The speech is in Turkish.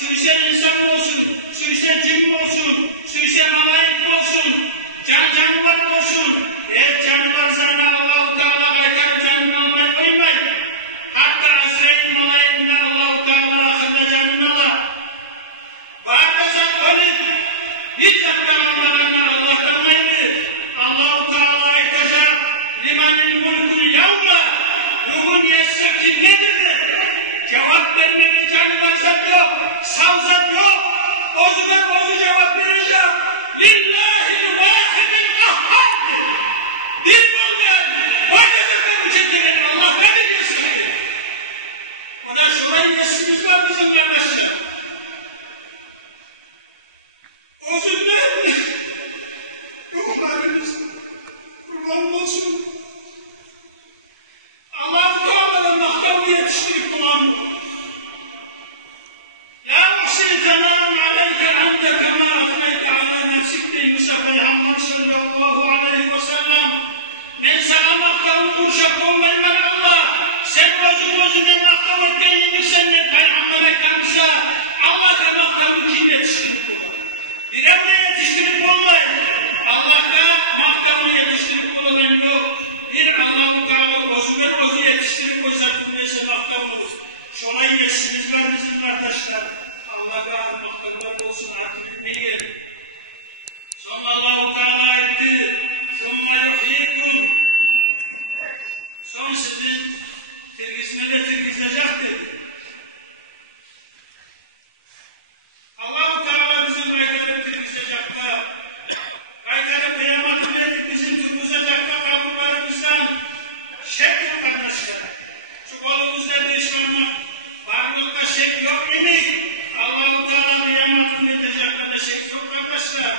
sürüşen insan olsun, sürüşen cin olsun, sürüşen malayet olsun, canlılar olsun, her canlılar sana Allah-u Teala kaytar canını almayı koymayın. Hatta Azrail malayetinden Allah-u Teala ahirde canını alır. Varsa ölüm, bir dakika olmadan Allah ölmeydi. Allah-u Teala iktaşar, limanın mulkunu yavla, ruhun yesir ki nedir? Cevap vermenin canına zat yok, savzat yok. Bozudan bozu cevap vereceğim. Lillahi vahidin ahad. Bir bundan, vahidin müceddelin Allah verir yesin. Ondan sonra yesimiz var bizim kardeşlerim. Bozuklar, ruhlarımız, kurban olsun. Allah-u Teala'nın mahkamı yetiştirip kullanıyor. Ya Muhsin Cenab-ı Aleyke ente kema afneyke ala nefsikti Musa Peygamber sallallahu aleyhi ve sellem. Ben sana mahkamı kuşak olmayı Allah. Sen özünün mahkamı ettiğini senin Peygamber'e kalmışsa Allah'a mahkamı kim yetiştirip? Bir evde yetiştirip olmayın. Allah'a mahkamı yetiştirip olmayın yok. Bir Allah-u Teala bozu yetiştirip koysa neyse mahkam olur. Şuna yetişimiz var bizim kardeşler. Allah'a mahkamlar olsun artık etmeyin. Sonra Allah-u Teala etti. Sonra yuhyikum. Son sizin tirgisine tirgisleyecektir. Allah-u Teala bizim kayıtları tirgisleyecektir. Kayıtları Peygamber'e bizim tirgisleyecektir. Kabullarımızdan şek yok kardeşler. Şu kolumuzda düşmanlar. Varlıkta şek yok mu? Allah-u Teala Peygamber'e tirgisleyecektir. Şek yok kardeşler.